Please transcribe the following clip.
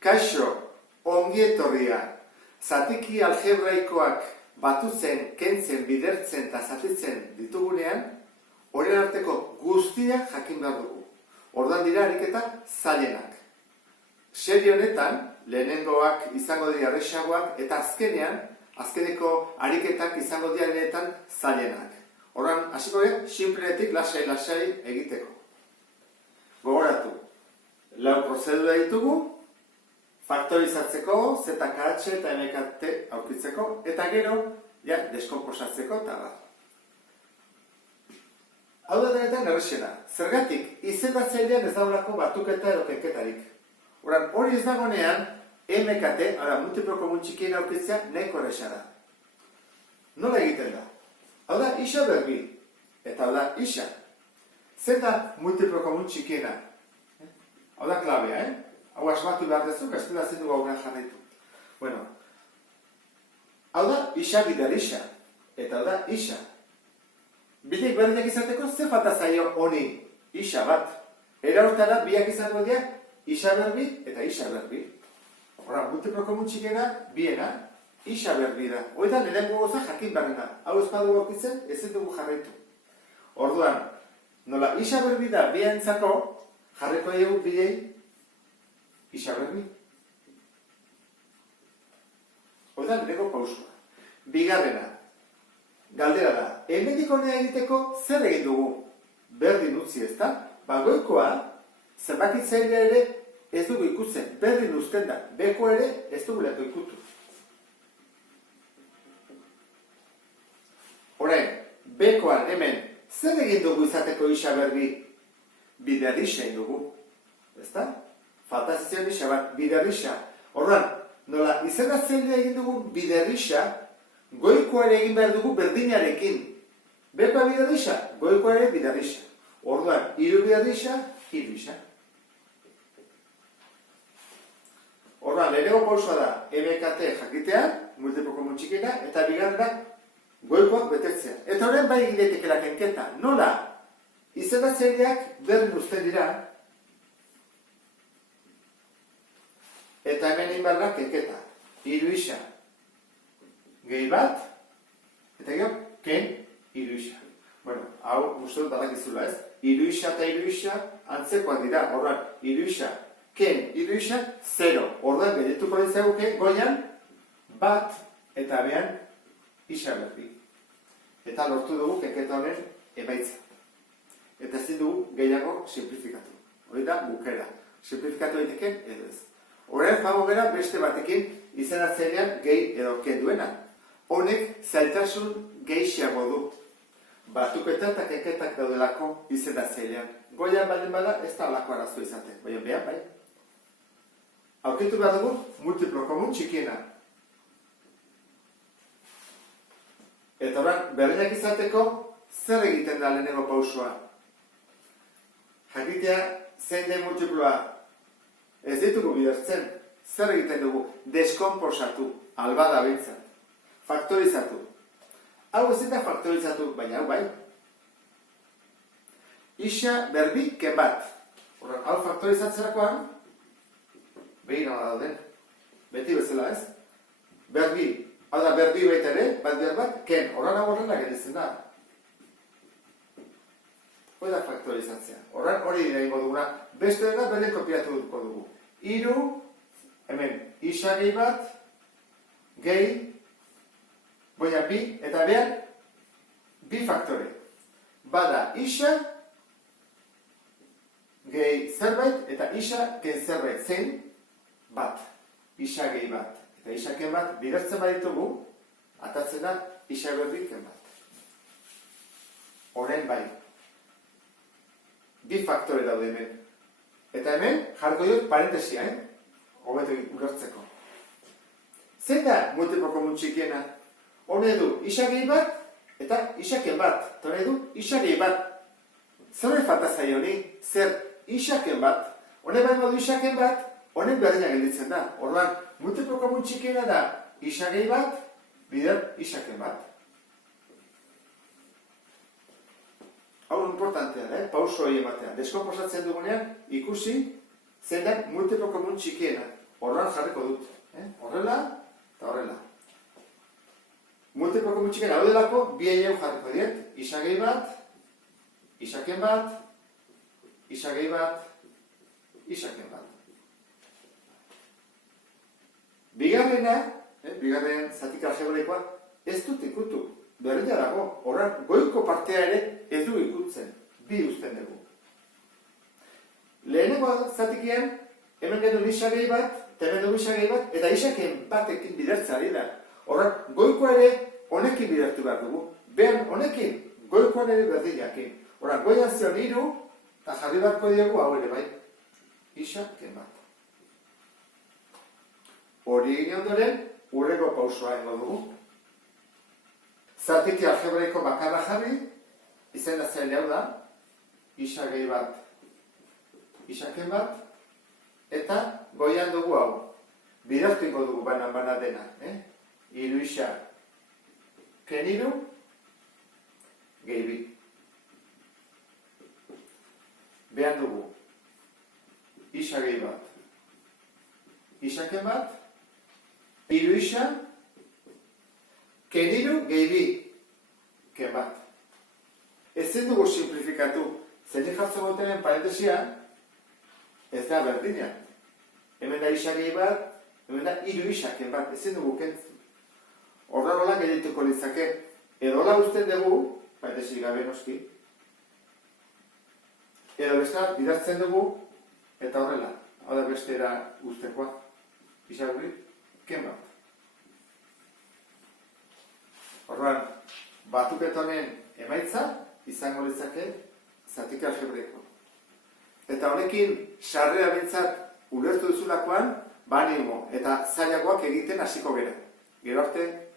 Kaixo, ongi etorria. Zatiki algebraikoak batutzen, kentzen, bidertzen eta zatitzen ditugunean, horien arteko guztia jakin behar dugu. Ordan dira ariketa zailenak. Serie honetan, lehenengoak izango dira erresagoak eta azkeneko ariketak izango dira lehenetan zailenak. Ordan, hasiko gara, sinplenetik lasai egiteko. Gogoratu, lau prozedura ditugu, faktorizatzeko, ZKH eta MKT aurkitzeko, eta gero, deskomposatzeko eta bar. Hau da denetan errexena. Zergatik, izendatzailean ez daulako batuketa edo kenketarik. Hori ez dagonean, MKT, multiplo komun txikien aurkitzea, nahiko errexa da. Nola egiten da? Hau da, isa berbi. Eta hau da, isa. Zeta multiplo komun txikiena. Hau da klabea, Hau asmatu behar dezu, kastela zendu gaurra jarraitu. Bueno, hau da, isa bider isa. Eta hau da, isa. Bideik berdinak izateko, ze falta zaio honi isa bat. Era hortara, biak izango dira, isa berbi eta isa berbi. Horra, multiplo komun txikena, biena, isa berbi da. Hoetan, lehenengo goza jakin barrena. Hau espadu gortitzen, ezin dugu jarraitu. Orduan, nola isa berbi da bientzako, jarriko dugu bidei isa berbi. Hoetan, lehenengo pausua. Bigarrena, galdera da, hemendik honea egiteko zer egin dugu? Berdin utzi ez da? Goikoa, zenbakitzailea ere ez dugu ikusten, berdin uzten da. Beko ere ez dugu lehatu ikutu. Orain, bekoan hemen zer egin dugu izateko isa berbi? Bider isa egin dugu. Ez da? Falta zizion isa bat, bider isa. Orduan, nola izendatzailea egin dugu bider isa, goikoa ere egin behar dugu berdinarekin. Bekoa bider isa, goikoa ere bider isa. Orduan, hiru bider isa, hiru isa. Orduan, lehenengo pausua da, MKT jakitea, multiplo komun txikiena, eta bigarrena, goikoak betetzea. Eta horren bai egiletekela kenketa. Nola? Izendatzaileak berdin uzten dira, eta hemen egin behar da kenketa. Hiru isa. Gehi bat, eta gero, ken, hiru isa. Bueno, hau uste dut badakizula ez. Hiru isa eta hiru isa antzekoak dira. Orduan, hiru isa, ken, hiru isa, 0. Orduan, geldituko ditzaguke, goian, bat, eta behan, isa berbi. Eta lortu dugu kenketa honen emaitza. Eta ezin dugu gehiago simplifikatu. Hori da, bukera. Simplifikatu daiteke edo ez. Horren jago gara beste batekin izenatzailean gehi edo ken duena. Honek zailtasun gehiago du. Batuketa eta kenketak daudelako izenatzailean. Goian baldin bada ez da alako arazo izaten. Baina behan bai. Aurkitu behar dugu multiplo komun txikiena. Eta horren, berdinak izateko, zer egiten da lehenengo pausua? Jakitea, zein den multiploa? Ez ditugu bidertzen. Zer egiten dugu? Deskomposatu, albada bintzat. Faktorizatu. Hau ez da faktorizatu, baina hau bai. Isa berbi ken bat. Horren, hau faktorizatzerakoan, behin hau dauden. Beti bezala ez? Berbi. Hau da, berbi baita ere, bat behar bat, ken, horrela geditzen da. Hoi da faktorizatzea. Hori dira ingo duguna. Beste dena berdin kopiatu dutuko dugu. Hiru, hemen, isa gehi bat, gehi, boina bi, eta behar, bi faktore. Bada, isa, gehi zerbait, eta isa, ken zerbait, zein, bat. Isa gehi bat. Eta isa ken bat, bidertzen baditugu, atatzen da isa berbi ken bat. Horen bai. Bi faktore daude hemen. Eta hemen, jarko dut parentesia, hobeto ulertzeko. Zein da multiplo komun txikiena? Hone du isa gehi bat, eta isa ken bat. Eta hone du isa gehi bat. Zer falta zaio honi? Zer isa ken bat. Hone bai modu isa ken bat, honen berdina gelditzen da. Orduan, multiplo komun txikiena da isa gehi bat, bider isa ken bat. Hau importantea da, pauso hori ematea. Deskomposatzen dugunean ikusi zein da multiplo komun txikiena. Horran jarriko dut. Horrela eta horrela. Multiplo komun txiken hau delako, bi eineu jarriko diet. Isa gehi bat, isaken bat, isa gehi bat, isaken bat. Bigarrena, bigarren zatika algebraikoa, ez dut ikutu. Berdina dago, horran goiko partea ere ez du ikutzen. Bi uzten dugu. Lehenengo zatikian, hemen genuen isa gehi bat, eta hemen dugu isa gehi bat, eta isaken batekin bidertzea ari da. Horran, goikoa ere honekin bidertu behar dugu. Behan honekin, goikoan ere berdinakin. Horran, goian zion hiru, eta jarri barko diogu hau ere bai. Isaken bat. Hori egin ondoren, urrego pausua ingo dugu. Zatiki algebraiko bakarra jarri, izena zaila hau da, isa gehi bat, isaken bat, eta goian dugu hau. Bidertu ingo dugu banan dena. Hiru isa, ken hiru, gehi bi. Behan dugu, isa gehi bat, isaken bat, hiru isa, ken hiru, gehi bi, ken bat. Ezin dugu simplifikatu, zein jartzen gotenen parentesia, ez da berdina. Hemen da isa gehi bat, hemen da hiru isa, ken bat, ezin dugu kentzen. Horra nola gehiatuko litzake, edo hola uzten dugu, parentesi gabe noski, edo besta bidartzen dugu, eta horrela, hau da bestera uztekoa, isa guri, ken bat. Horran, batuketonen emaitza izango litzake zatika algebraiko. Eta honekin sarrera bintzat ulertu duzulakoan, banimo eta zailagoak egiten hasiko gera. Gero arte,